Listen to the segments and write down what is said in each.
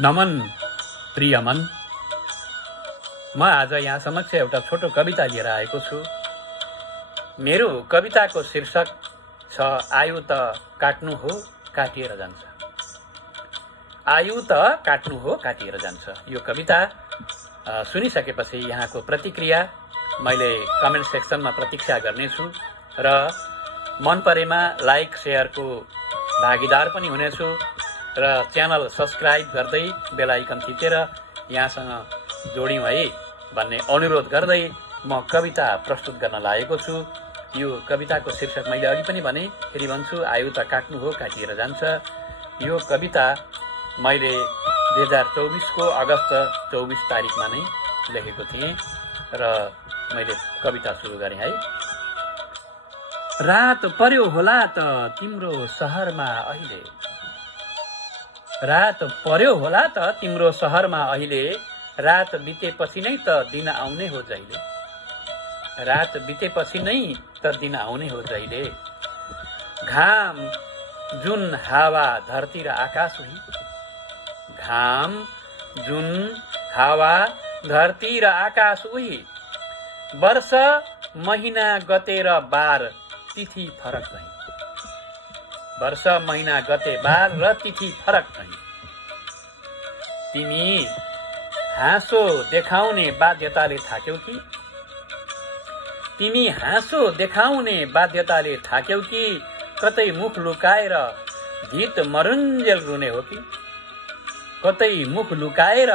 नमन प्रिय मन, म आज यहाँ समक्ष एउटा छोटो कविता लिएर आएको छु। मेरो कविताको शीर्षक छ आयु त काट्नु हो काटिएर जान्छ। आयु त काट्नु हो काटिएर जान्छ। यो कविता सुनिसकेपछि यहाँको प्रतिक्रिया मैले कमेन्ट सेक्सनमा प्रतीक्षा गर्नेछु र मन परेमा लाइक शेयरको भागीदार पनि हुनेछु र च्यानल सब्स्क्राइब गर्दै बेल आइकन थिचेर यहाँसँग जोड्यौं है भन्ने अनुरोध गर्दै म कविता प्रस्तुत गर्न लागेको छु। यो कविताको शीर्षक मैले अघि पनि भने, फेरि भन्छु, आयु त काट्नु हो काटिएर जान्छ। यो कविता मैले 2024 को अगस्त 24 तारिकमा नै लेखेको थिएँ र मैले कविता सुरु गरेँ है। रात पर्यो होला त तिम्रो शहरमा अहिले, रात पर्यो होला त तिम्रो शहरमा अहिले, रात बितेपछि नै त दिन आउने हो जहिले, रात बितेपछि नै त दिन आउने हो जहिले। घाम जुन हावा धरती र आकाश उही, घाम जुन हावा धरती र आकाश उही, वर्ष महिना गते र बार तिथि फरक नहीं, वर्ष महिना गते बार र तिथि फरक नहीं। तिमी हाँसो देखाउने बाध्यताले थाक्यौ कि, तिमी हाँसो देखाउने बाध्यताले थाक्यौ कि, कतै मुख लुकाएर धित मरुन्जेल रुने हो कि, कतै मुख लुकाएर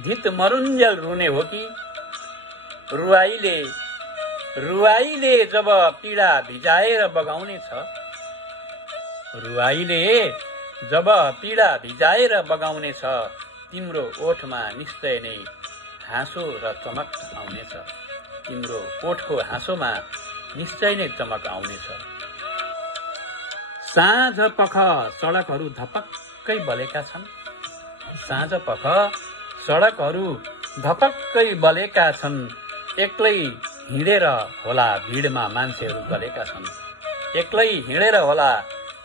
धित मरुन्जेल रुने हो कि। रुवाईले रुवाईले जब पीडा भिजाएर बगाउने छ, रुवाईले जब पीडा भिजाएर बगाउने छ, तिम्रो ओठमा निश्चय नै हाँसो र चमक आउनेछ, तिम्रो ओठको हाँसोमा निश्चय नै चमक आउनेछ। साँझ पख सडकहरू धपक्कै बलेका छन्, साँझ पख सडकहरू धपक्कै बलेका छन्, एक्लै हिँडेर होला भिडमा मान्छेहरू गलेका छन्, एक्लै हिँडेर होला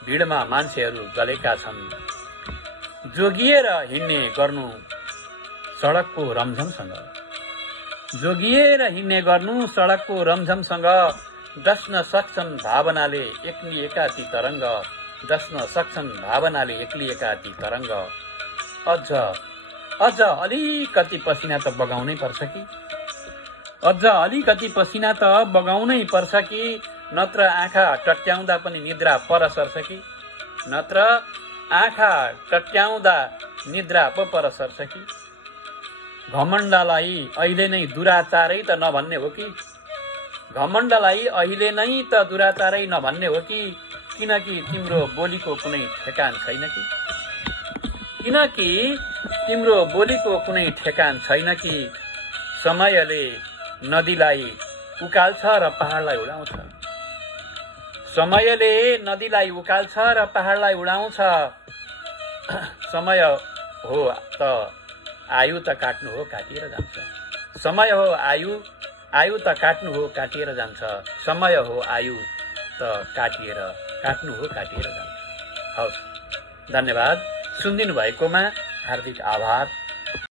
भिडमा मान्छेहरू गलेका छन्। जोगिएर हिँड्ने गर्नु सडकको रमझमसँग, जोगिएर हिँड्ने गर्नु सडकको रमझमसँग, डस्न सक्छन् भावनाले एक्लिएका ती तरङ्ग, डस्न सक्छन् भावनाले एक्लिएका ती तरङ्ग। अझ अलिकति पसिना त बगाउनै पर्छ कि, अझ अलिकति पसिना त बगाउनै पर्छ कि, नत्र आँखा टट्याउँदा पनि निद्रा पर सर्छ कि, नत्र आँखा टट्याउँदा निद्रा पो पर सर्छ कि। घमण्डलाई अहिले नै दुराचारै त नभन्ने हो कि, घमण्डलाई अहिले नै त दुराचारै नभन्ने हो कि, किनकि तिम्रो बोलीको कुनै ठेकान छैन कि, किनकि तिम्रो बोलीको कुनै ठेकान छैन कि। समयले नदीलाई उकाल्छ र पहाडलाई उडाउँछ, समयले नदीलाई उकाल्छ र पहाडलाई उडाउँछ। समय हो त आयु त काट्नु हो काटिएर जान्छ, समय हो आयु त काट्नु हो काटिएर जान्छ, समय हो आयु त काट्नु हो काटिएर जान्छ। हवस्, धन्यवाद। सुनिदिनु भएकोमा हार्दिक आभार।